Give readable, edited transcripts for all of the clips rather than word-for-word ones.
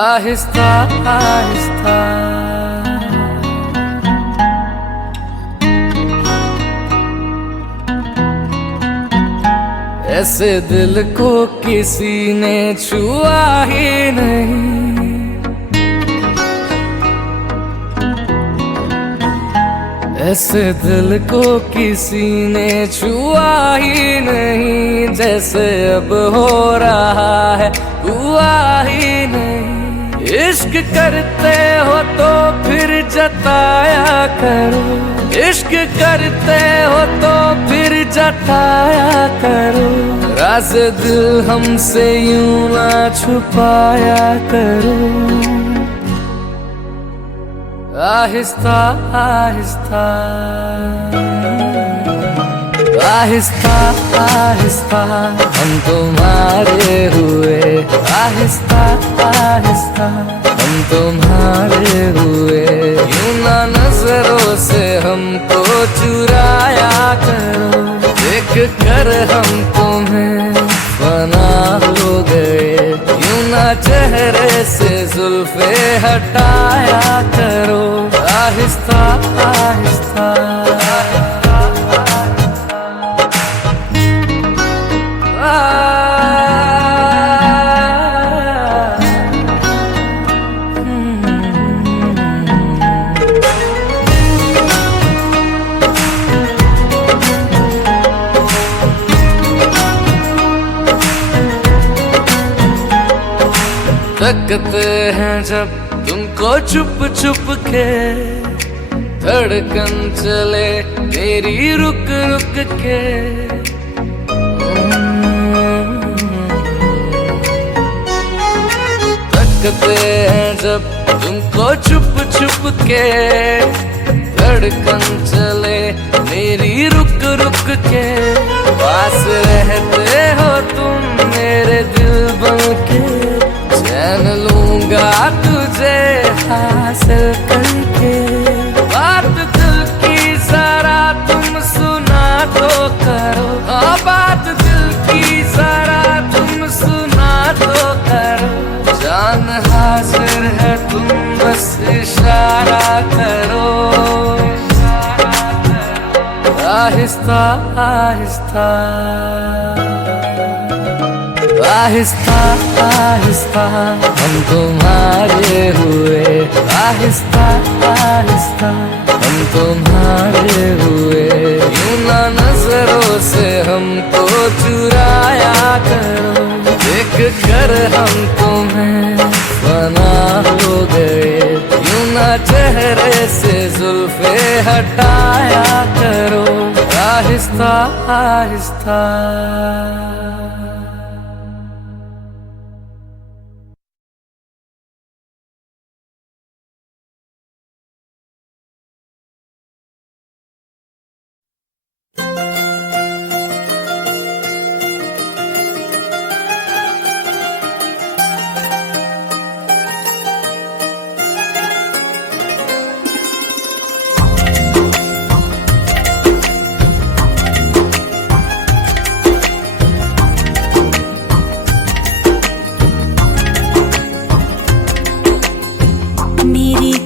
आहिस्ता आहिस्ता ऐसे दिल को किसी ने छुआ ही नहीं, ऐसे दिल को किसी ने छुआ ही नहीं, जैसे अब हो रहा है हुआ ही नहीं। इश्क करते हो तो फिर जताया करो, इश्क करते हो तो फिर जताया करो, राज़ दिल हमसे यूं ना छुपाया करो। आहिस्ता आहिस्ता आहिस्ता आहिस्ता हम तुम्हारे हुए, आहिस्ता आहिस्ता हम तुम्हारे हुए। यूं ना नजरों से हमको चुराया करो, देख कर हम तुम्हें फना हो गए। यूं ना चेहरे से जुल्फे हटाया करो, आहिस्ता आहिस्ता तकते हैं जब तुमको चुप चुप के, धड़कन चले मेरी रुक रुक के। तकते हैं जब तुमको चुप चुप के, धड़कन चले मेरी रुक रुक के। पास रहते हो तुम मेरे दिल बन के, चैन लूंगा तुझे हासिल करके। बात दिल की जरा तुम सुना तो करो, हाँ बात दिल की जरा तुम सुना तो करो। जान हाजिर है तुम बस इशारा करो, आहिस्ता आहिस्ता आहिस्ता आहिस्ता हम तुम्हारे हुए, आहिस्ता आहिस्ता हम तुम्हारे हुए। यूं ना नजरों से हमको चुराया करो, देख कर हम तुम्हें फना हो गए। यूं ना चेहरे से जुल्फे हटाया करो, आहिस्ता आहिस्ता।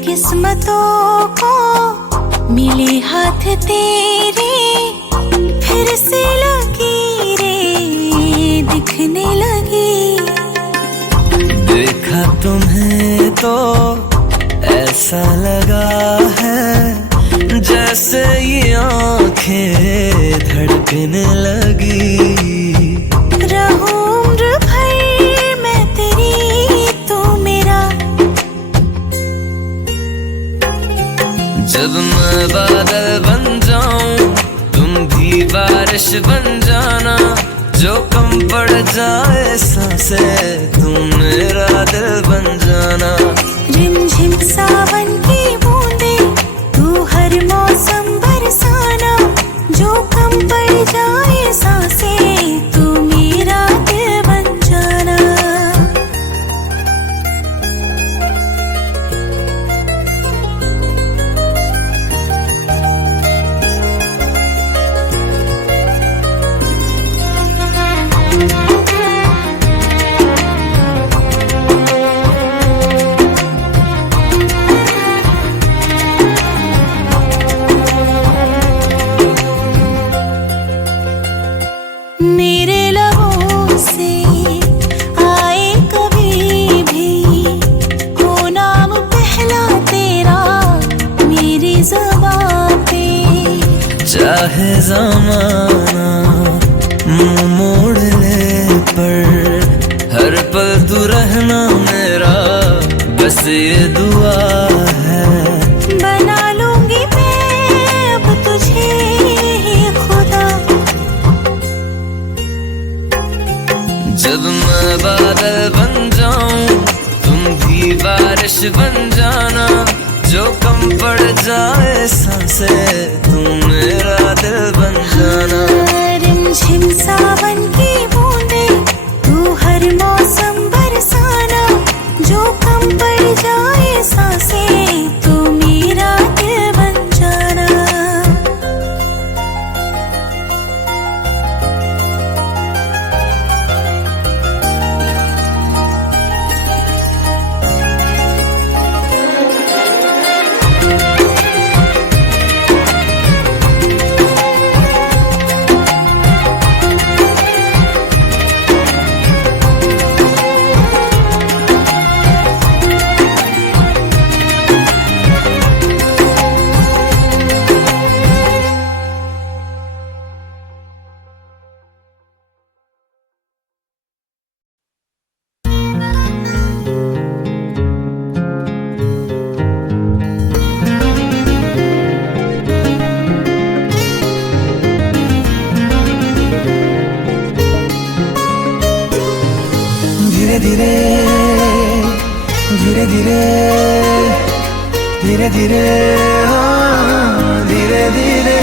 किस्मतों को मिले हाथ तेरे, फिर से लकीरें दिखने लगी। देखा तुम्हें तो ऐसा लगा है जैसे ये आंखें धड़कने लगी। जब मैं बादल बन जाऊं तुम भी बारिश बन जाना, जो कम पड़ जाए सांसें तुम मेरा दिल बन जाना। रिमझिम सावन की बूंदे तू हर मौसम बरसाना, जो कम पड़ जाए सांसें तू मेरा दिल बन जाना। चाहे जमाना मुंह मोड़ ले, पर हर पल तू रहना मेरा, बस ये दुआ है। बना लूंगी मैं अब तुझे ही खुदा। जब मैं बादल बन जाऊं तुम भी बारिश बन जाना, जो कम पड़ जाए सांसें तुम मेरा दिल बन जाना। रिमझिम सावन की बूंदे तू हर मौसम बरसाना, जो कम पड़ जाए सांसें तू मेरा दिल बन जाना। धीरे धीरे धीरे धीरे धीरे धीरे हाँ, धीरे धीरे।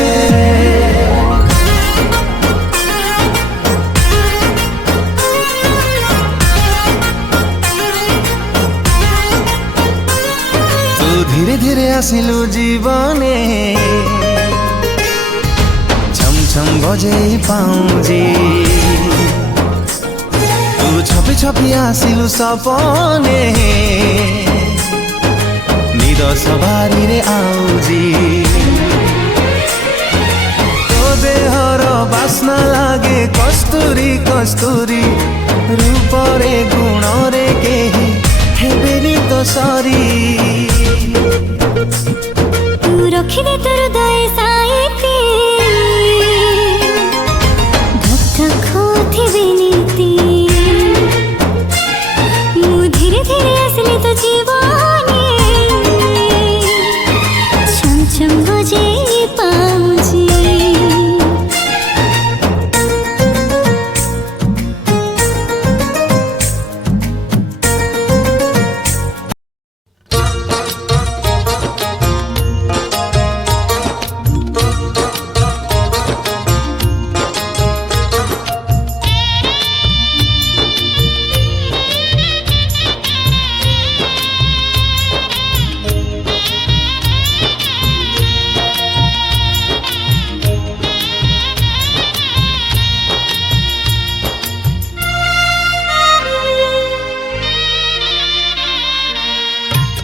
तू धीरे धीरे आसिलु जीवने, छम छम बजेई पाउजी। तू छपी छपी आसिलु सपने, निद सवारी रे आउजी। तो देहर बास्ना लागे कस्तूरी कस्तूरी, रूपरे गुणरे केही हेबेनी तो सरी। तू रखिदे तोर हृदय साइती, धक धक होथिबे नीति। धीरे धीरे असली तो जीवने, छम छम बजे पाउजी।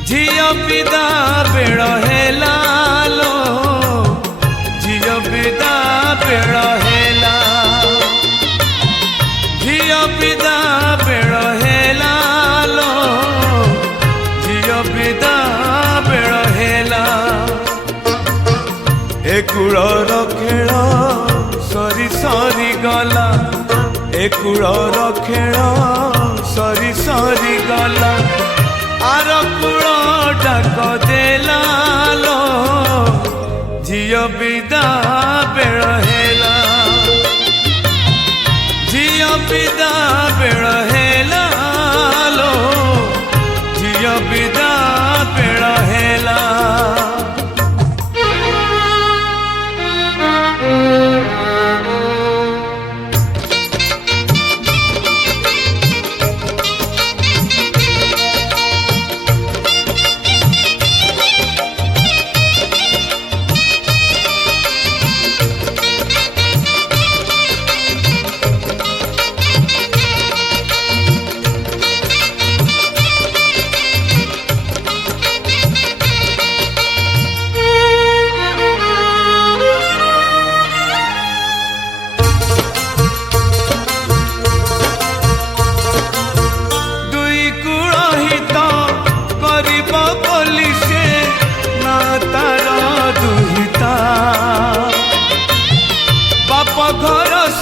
झियो पिदा बेड़ हेला लो, झियो पिदा बेड़ हेला, झियो पिदा बेड़ हेला लो, झियो पिदा बेड़ हेला। ए कूलर खेल सरी सरी गला, ए कूलर खेल सरी सरी गला। आर कूल डाक देला लो, झियो बिदा बेड़ हेला, झियो बिदा बेड़ हेला लो, झियो बिदा बेड़ हेला।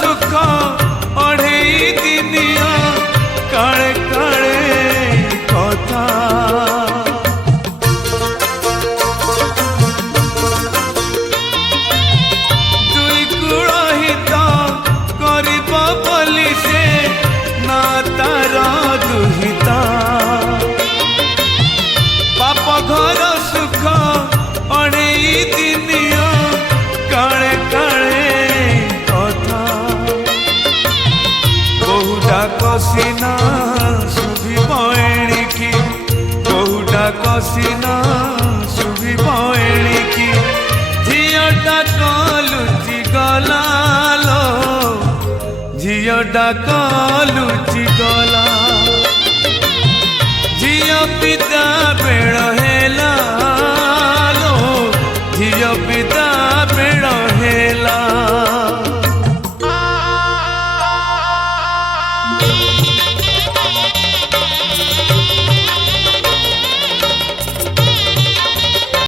सुख अढ़ेई दिनिया काले काले कथा दुई कूल हित करिब बोली से ना तार दुहिता बाप घर सुख अढ़ेई दिनिया काले काले कथा बहुटा कसिना शुभिब एणिकी बहुटा कसिना शुभिब एणिकी झीटा कलुची गला लो झीटा कलुची गला झील पिता बेड़ हेला लो झील पिता